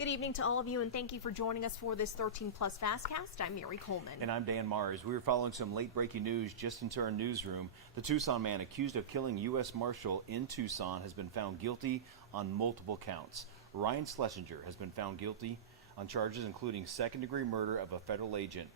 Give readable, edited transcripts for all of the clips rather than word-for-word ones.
Good evening to all of you, and thank you for joining us for this 13 Plus FastCast. I'm Mary Coleman. And I'm Dan Mars. We were following some late breaking news just into our newsroom. The Tucson man accused of killing U.S. Marshal in Tucson has been found guilty on multiple counts. Ryan Schlesinger has been found guilty on charges including second-degree murder of a federal agent.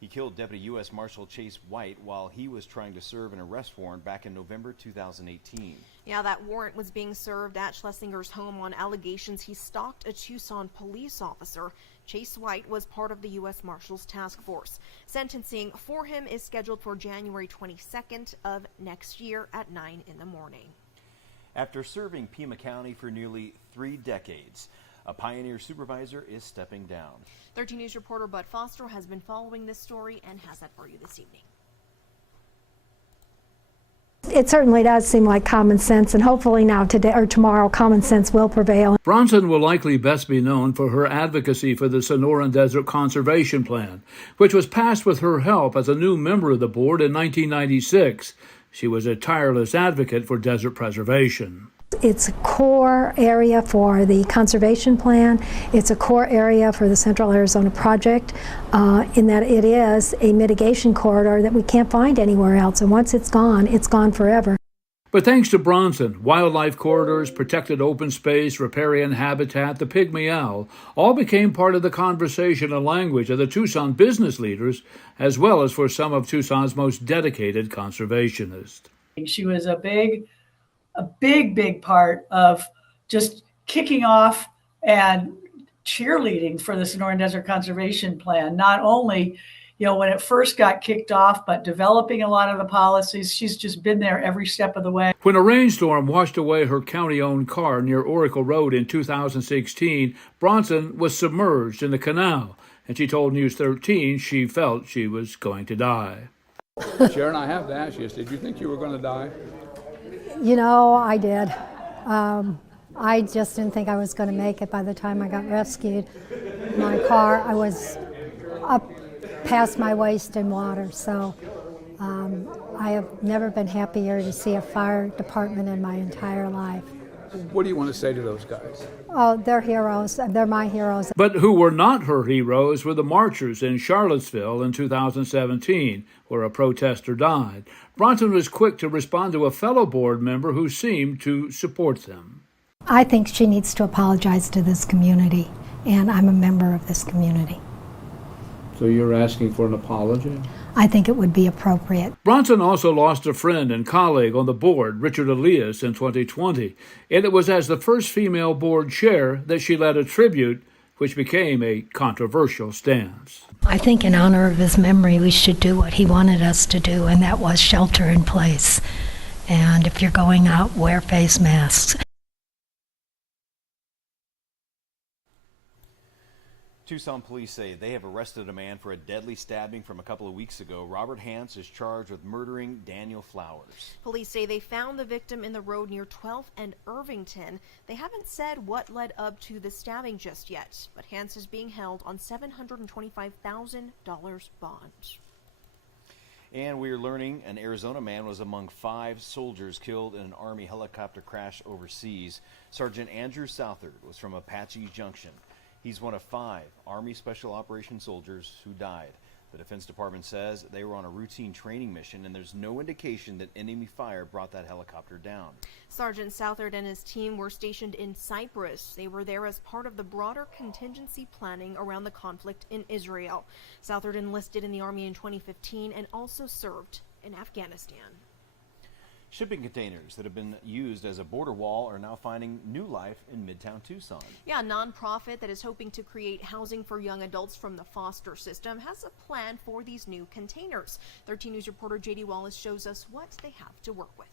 He killed Deputy U.S. Marshal Chase White while he was trying to serve an arrest warrant back in November 2018. Yeah, that warrant was being served at Schlesinger's home on allegations he stalked a Tucson police officer. Chase White was part of the U.S. Marshal's task force. Sentencing for him is scheduled for January 22nd of next year at 9 in the morning. After serving Pima County for nearly 3 decades, a Pioneer supervisor is stepping down. 13 News reporter Bud Foster has been following this story and has that for you this evening. It certainly does seem like common sense, and hopefully now today or tomorrow common sense will prevail. Bronson will likely best be known for her advocacy for the Sonoran Desert Conservation Plan, which was passed with her help as a new member of the board in 1996. She was a tireless advocate for desert preservation. It's a core area for the conservation plan. It's a core area for the Central Arizona Project in that it is a mitigation corridor that we can't find anywhere else. And once it's gone forever. But thanks to Bronson, wildlife corridors, protected open space, riparian habitat, the pygmy owl, all became part of the conversation and language of the Tucson business leaders, as well as for some of Tucson's most dedicated conservationists. She was a big part of just kicking off and cheerleading for the Sonoran Desert Conservation Plan. Not only, when it first got kicked off, but developing a lot of the policies. She's just been there every step of the way. When a rainstorm washed away her county-owned car near Oracle Road in 2016, Bronson was submerged in the canal, and she told News 13 she felt she was going to die. Sharon, I have to ask you, did you think you were going to die? I did. I just didn't think I was going to make it by the time I got rescued. My car, I was up past my waist in water, so I have never been happier to see a fire department in my entire life. What do you want to say to those guys? Oh, they're heroes. They're my heroes. But who were not her heroes were the marchers in Charlottesville in 2017, where a protester died. Bronson was quick to respond to a fellow board member who seemed to support them. I think she needs to apologize to this community, and I'm a member of this community. So you're asking for an apology? I think it would be appropriate. Bronson also lost a friend and colleague on the board, Richard Elias, in 2020, and it was as the first female board chair that she led a tribute, which became a controversial stance. I think in honor of his memory, we should do what he wanted us to do, and that was shelter in place. And if you're going out, wear face masks. Tucson police say they have arrested a man for a deadly stabbing from a couple of weeks ago. Robert Hance is charged with murdering Daniel Flowers. Police say they found the victim in the road near 12th and Irvington. They haven't said what led up to the stabbing just yet, but Hance is being held on $725,000 bond. And we are learning an Arizona man was among 5 soldiers killed in an Army helicopter crash overseas. Sergeant Andrew Southard was from Apache Junction. He's one of 5 Army Special Operations soldiers who died. The Defense Department says they were on a routine training mission, and there's no indication that enemy fire brought that helicopter down. Sergeant Southard and his team were stationed in Cyprus. They were there as part of the broader contingency planning around the conflict in Israel. Southard enlisted in the Army in 2015 and also served in Afghanistan. Shipping containers that have been used as a border wall are now finding new life in Midtown Tucson. Yeah, a nonprofit that is hoping to create housing for young adults from the foster system has a plan for these new containers. 13 News reporter J.D. Wallace shows us what they have to work with.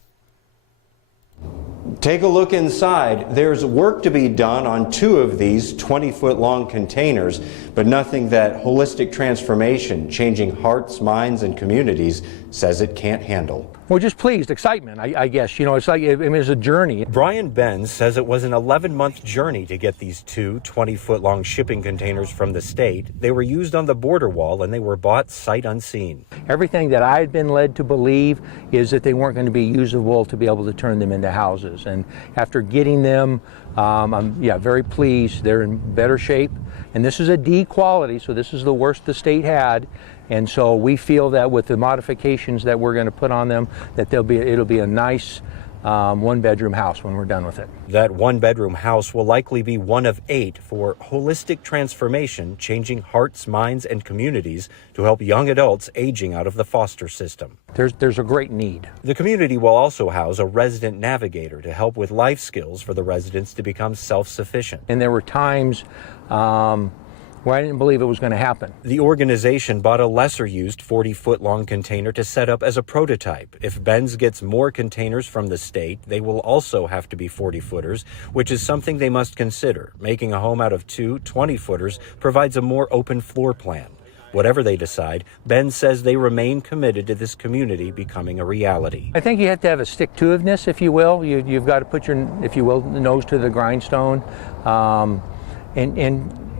Take a look inside. There's work to be done on 2 of these 20-foot-long containers, but nothing that holistic transformation, changing hearts, minds, and communities, says it can't handle. We're just pleased, excitement, I guess. It's like, it's a journey. Brian Benz says it was an 11-month journey to get these 2 20-foot-long shipping containers from the state. They were used on the border wall, and they were bought sight unseen. Everything that I had been led to believe is that they weren't going to be usable to be able to turn them into houses. And after getting them, I'm very pleased. They're in better shape. And this is a D quality, so this is the worst the state had. And so we feel that with the modifications that we're going to put on them, that it'll be a nice one-bedroom house when we're done with it. That one-bedroom house will likely be one of 8 for holistic transformation, changing hearts, minds, and communities to help young adults aging out of the foster system. There's a great need. The community will also house a resident navigator to help with life skills for the residents to become self-sufficient. And there were times where I didn't believe it was going to happen. The organization bought a lesser-used 40-foot-long container to set up as a prototype. If Ben's gets more containers from the state, they will also have to be 40-footers, which is something they must consider. Making a home out of 2 20-footers provides a more open floor plan. Whatever they decide, Ben says they remain committed to this community becoming a reality. I think you have to have a stick-to-itiveness, if you will. You've got to put your, if you will, nose to the grindstone,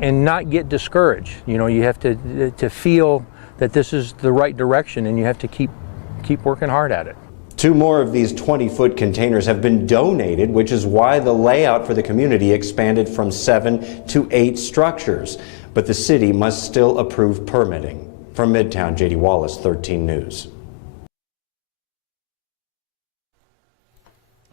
and not get discouraged. You know, you have to feel that this is the right direction, and you have to keep working hard at it. 2 more of these 20-foot containers have been donated, which is why the layout for the community expanded from 7 to 8 structures. But the city must still approve permitting. From Midtown, J.D. Wallace, 13 News.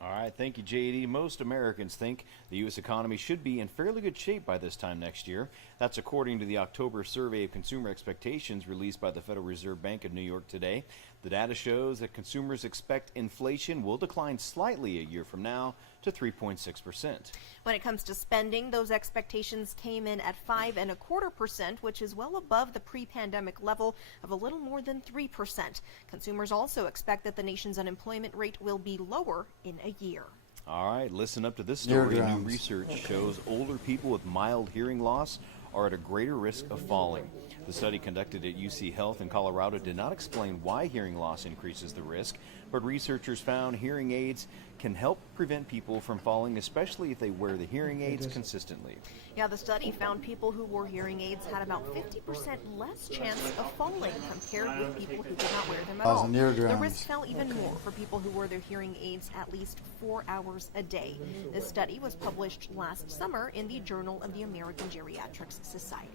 All right, thank you, JD. Most Americans think the U.S. economy should be in fairly good shape by this time next year. That's according to the October survey of consumer expectations released by the Federal Reserve Bank of New York today. The data shows that consumers expect inflation will decline slightly a year from now to 3.6%. When it comes to spending, those expectations came in at 5.25%, which is well above the pre-pandemic level of a little more than 3%. Consumers also expect that the nation's unemployment rate will be lower in a year. All right, listen up to this story. New research shows older people with mild hearing loss are at a greater risk of falling. The study conducted at UC Health in Colorado did not explain why hearing loss increases the risk, but researchers found hearing aids can help prevent people from falling, especially if they wear the hearing aids consistently. Yeah, the study found people who wore hearing aids had about 50% less chance of falling compared with people who did not wear them at all. The risk fell even more for people who wore their hearing aids at least 4 hours a day. This study was published last summer in the Journal of the American Geriatrics Society.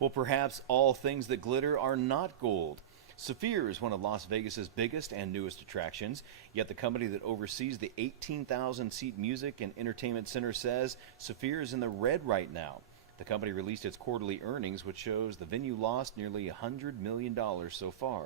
Well, perhaps all things that glitter are not gold. Saphir is one of Las Vegas's biggest and newest attractions, yet the company that oversees the 18,000-seat music and entertainment center says Saphir is in the red right now. The company released its quarterly earnings, which shows the venue lost nearly $100 million so far.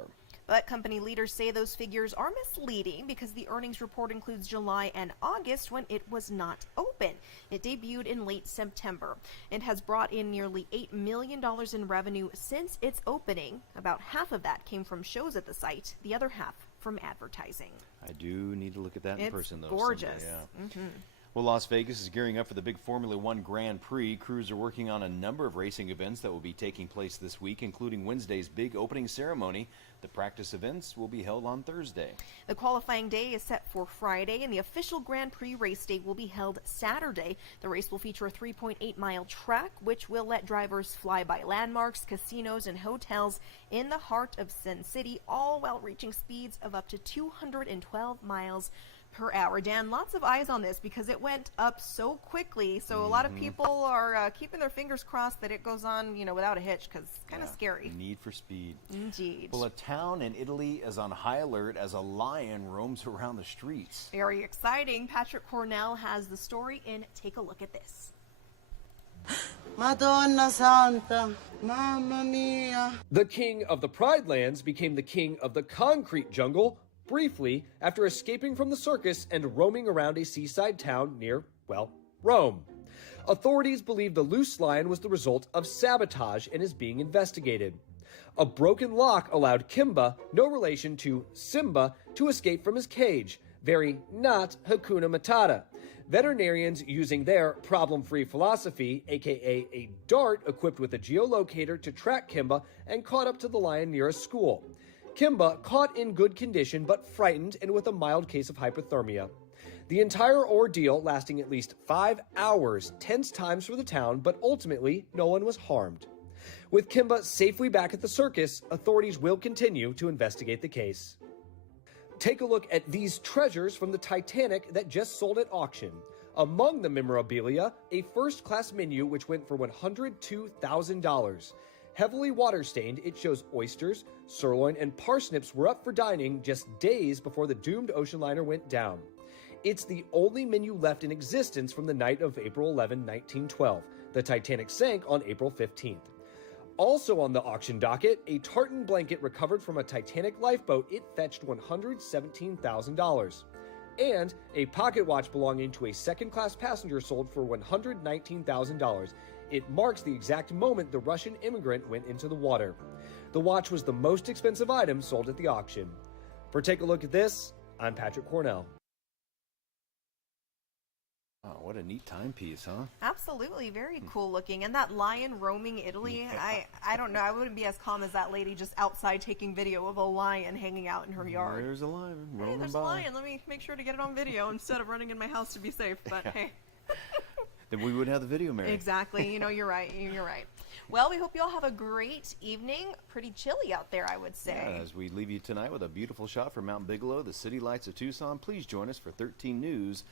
But company leaders say those figures are misleading because the earnings report includes July and August when it was not open. It debuted in late September. It has brought in nearly $8 million in revenue since its opening. About half of that came from shows at the site, the other half from advertising. I do need to look at that in person, though. It's gorgeous. Someday, yeah. Well, Las Vegas is gearing up for the big Formula One Grand Prix. Crews are working on a number of racing events that will be taking place this week, including Wednesday's big opening ceremony. The practice events will be held on Thursday. The qualifying day is set for Friday, and the official Grand Prix race day will be held Saturday. The race will feature a 3.8-mile track, which will let drivers fly by landmarks, casinos, and hotels in the heart of Sin City, all while reaching speeds of up to 212 miles per hour. Dan, lots of eyes on this because it went up so quickly. So a lot of people are keeping their fingers crossed that it goes on, without a hitch, because it's kind of scary. Need for speed. Indeed. Well, a town in Italy is on high alert as a lion roams around the streets. Very exciting. Patrick Cornell has the story in Take a Look at This. Madonna Santa, Mamma Mia. The king of the Pride Lands became the king of the concrete jungle briefly after escaping from the circus and roaming around a seaside town near, Rome. Authorities believe the loose lion was the result of sabotage and is being investigated. A broken lock allowed Kimba, no relation to Simba, to escape from his cage. Very not Hakuna Matata. Veterinarians using their problem-free philosophy, aka a dart equipped with a geolocator to track Kimba and caught up to the lion near a school. Kimba caught in good condition but frightened and with a mild case of hypothermia. The entire ordeal lasting at least 5 hours, tense times for the town, but ultimately no one was harmed. With Kimba safely back at the circus, authorities will continue to investigate the case. Take a look at these treasures from the Titanic that just sold at auction. Among the memorabilia, a first-class menu which went for $102,000. Heavily water-stained, it shows oysters, sirloin, and parsnips were up for dining just days before the doomed ocean liner went down. It's the only menu left in existence from the night of April 11, 1912. The Titanic sank on April 15th. Also on the auction docket, a tartan blanket recovered from a Titanic lifeboat. It fetched $117,000. And a pocket watch belonging to a second-class passenger sold for $119,000. It marks the exact moment the Russian immigrant went into the water. The watch was the most expensive item sold at the auction. For Take a Look at This, I'm Patrick Cornell. Oh, what a neat timepiece, huh? Absolutely, very cool looking. And that lion roaming Italy, I don't know, I wouldn't be as calm as that lady just outside taking video of a lion hanging out in her yard. There's a lion rolling there's by. a lion, let me make sure to get it on video instead of running in my house to be safe, but hey. Then we wouldn't have the video, Mary. Exactly, you know, you're right, you're right. Well, we hope you all have a great evening. Pretty chilly out there, I would say. Yeah, as we leave you tonight with a beautiful shot from Mount Bigelow, the city lights of Tucson, please join us for 13 News.